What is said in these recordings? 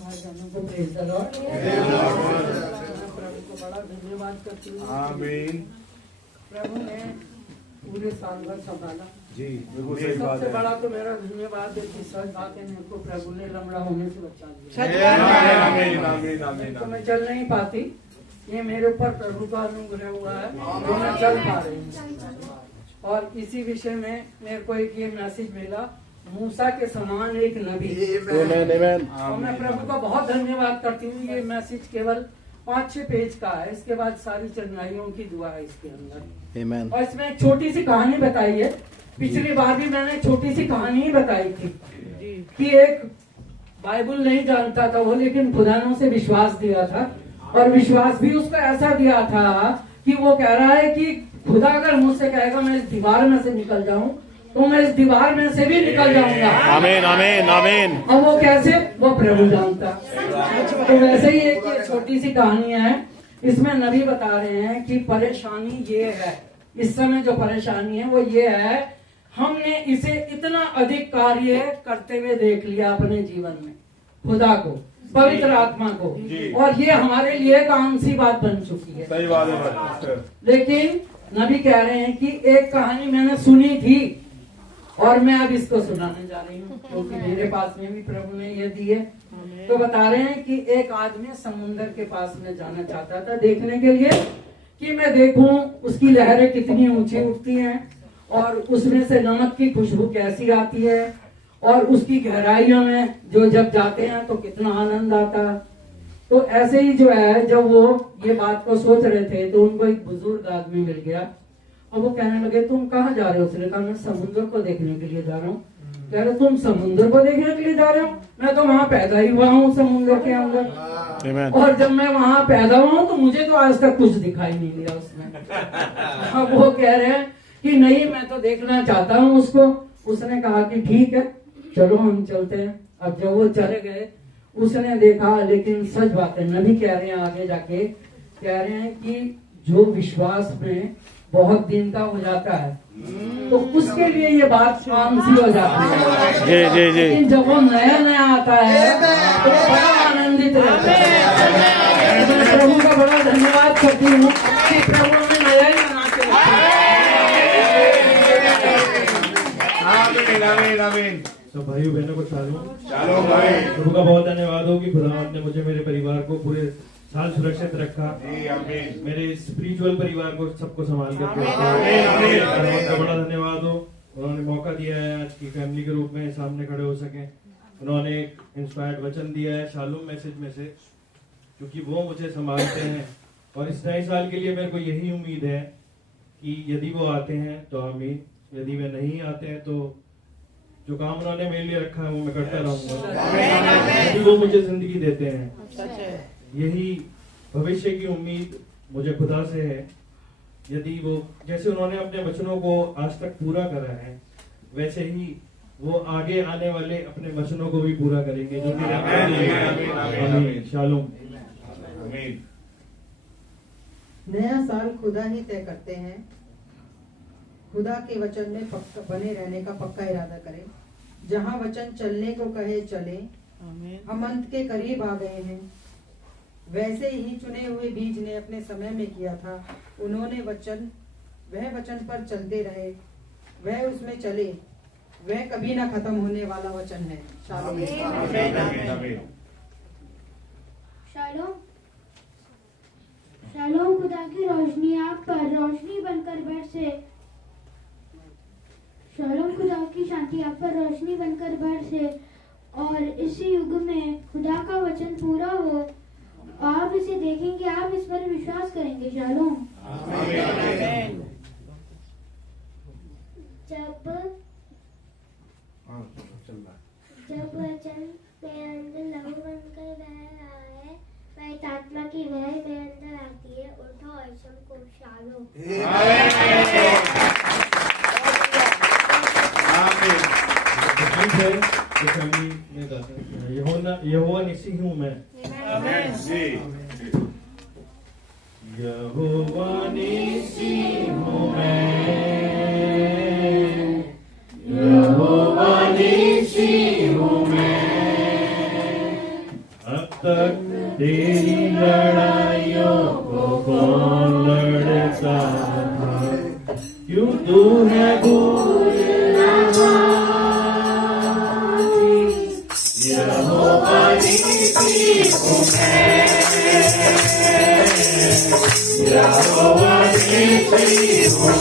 भाई-बहनों को praise the Lord. प्रभु को बड़ा धन्यवाद करती हूँ। आमीन। प्रभु ने पूरे साल भर संभाला जी बिल्कुल सही बात सबसे है। बड़ा तो मेरा धन्यवाद है कि सच बात है, मेरे को प्रभु ने लंगड़ा होने से बचा दिया। आमीन आमीन आमीन तो मैं चल नहीं पाती, ये मेरे ऊपर प्रभु का अनुग्रह हुआ है जो मैं चल पा रही हूँ। और इसी विषय में मेरे को एक ये मैसेज मिला, मूसा के समान एक नबी। और मैं प्रभु का बहुत धन्यवाद करती हूँ। ये मैसेज केवल 5-6 पेज का है, इसके बाद सारी चंगाइयों की दुआ है इसके अंदर। और इसमें एक छोटी सी कहानी बताई है। पिछली बार भी मैंने छोटी सी कहानी ही बताई थी कि एक बाइबल नहीं जानता था वो, लेकिन खुदा ने उसे विश्वास दिया था। और विश्वास भी उसको ऐसा दिया था कि वो कह रहा है कि खुदा अगर मुझसे कहेगा मैं इस दीवार में से निकल जाऊं तो मैं इस दीवार में से भी निकल जाऊंगा। आमीन आमीन आमीन। और वो कैसे, वो प्रभु जानता। तो वैसे ही एक ये छोटी सी कहानी है, इसमें नबी बता रहे हैं कि परेशानी ये है, इस समय जो परेशानी है वो ये है, हमने इसे इतना अधिक कार्य करते हुए देख लिया अपने जीवन में, खुदा को, पवित्र आत्मा को, और ये हमारे लिए एक आम सी बात बन चुकी है। सही बात है। लेकिन नबी कह रहे हैं कि एक कहानी मैंने सुनी थी और मैं अब इसको सुनाने जा रही हूँ, क्योंकि मेरे पास में भी प्रभु ने ये दी है। तो बता रहे हैं कि एक आदमी समुन्द्र के पास में जाना चाहता था देखने के लिए कि मैं देखूं उसकी लहरें कितनी ऊंची उठती हैं और उसमें से नमक की खुशबू कैसी आती है, और उसकी गहराइयों में जो जब जाते हैं तो कितना आनंद आता। तो ऐसे ही जो है, जब वो ये बात को सोच रहे थे तो उनको एक बुजुर्ग आदमी मिल गया और वो कहने लगे तुम कहाँ जा रहे हो? उसने कहा मैं समुद्र को देखने के लिए जा रहा हूँ। कह रहे तुम समुद्र को देखने के लिए जा रहे हो? मैं तो वहाँ पैदा ही हुआ हूँ समुद्र के अंदर, और जब मैं वहाँ पैदा हुआ हूँ तो मुझे तो आज तक कुछ दिखाई नहीं दिया उसमें। अब वो कह रहे हैं कि नहीं मैं तो देखना चाहता हूँ उसको। उसने कहा कि ठीक है चलो हम चलते हैं। अब जब वो चले गए उसने देखा, लेकिन सच बात है नबी कह रहे हैं आगे जाके, कह रहे हैं कि जो विश्वास में बहुत दिन का हो जाता है तो उसके लिए ये बात आम सी हो जाती है। जी जी जी। लेकिन जब वो नया नया आता है तो बड़ा आनंदित रहता है। मैं प्रभु का बड़ा धन्यवाद करती हूँ कि प्रभु ने नया ही बना के रखा आमीन आमीन आमीन। तो भाइयों बहनों को चलो भाई, प्रभु का बहुत धन्यवाद हो कि खुदा ने मुझे मेरे परिवार को पूरे साल सुरक्षित रखा। मेरे स्पिरिचुअल परिवार को सबको संभाल कर का बड़ा धन्यवाद हो। उन्होंने मौका दिया है आज की फैमिली के रूप में सामने खड़े हो सके। उन्होंने एक इंस्पायर्ड वचन दिया है शालूम मैसेज में से, क्योंकि वो मुझे संभालते हैं। और इस नए साल के लिए मेरे को यही उम्मीद है कि यदि वो आते हैं तो आमीन, यदि वे नहीं आते हैं तो जो काम उन्होंने मेरे लिए रखा है वो मैं करता रहूंगा। यदि वो मुझे जिंदगी देते हैं, यही भविष्य की उम्मीद मुझे खुदा से है। यदि वो जैसे उन्होंने अपने वचनों को आज तक पूरा करा है, वैसे ही वो आगे आने वाले अपने वचनों को भी पूरा करेंगे जो कि शालूम। नया साल खुदा ही तय करते हैं। खुदा के वचन में पक्का बने रहने का पक्का इरादा करें। जहाँ वचन चलने को कहे चले। हम अंत के करीब आ गए हैं। वैसे ही चुने हुए बीज ने अपने समय में किया था। उन्होंने वह वचन पर चलते रहे, वह उसमें चले। वह कभी ना खत्म होने वाला वचन है। शालोम। शालोम। शालोम। खुदा की रोशनी आप पर रोशनी बनकर बरसे। शालोम। खुदा की शांति आप पर रोशनी बनकर बरसे और इसी युग में खुदा का वचन पूरा हो। आप इसे देखेंगे, आप इस पर विश्वास करेंगे। शालोम। जब वचन मेरे अंदर लहू बनकर बह रहा है, पवित्र आत्मा की वह मेरे अंदर आती है। उठो और सबको शालोम। यहोवा निसी हूँ मैं। यहोवा निसी हूँ मैं। यहोवा निसी हूँ मैं। दूर रहा। यहोवा नीति हूँ मैं, यहोवा नीति हूँ मैं।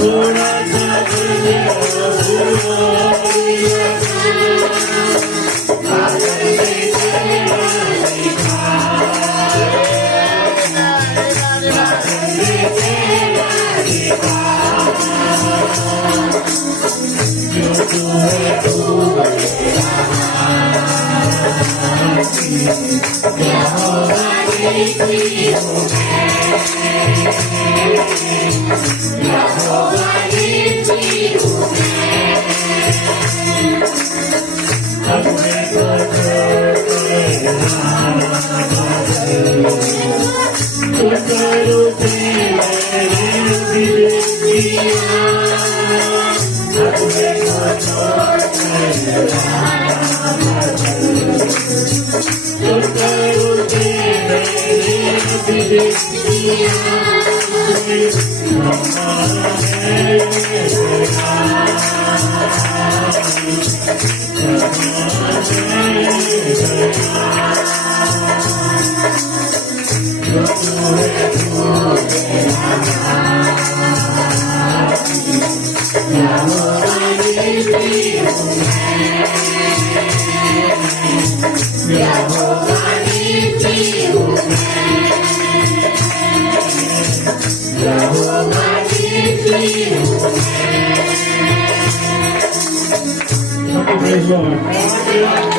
थोड़ा सा Praise the Lord.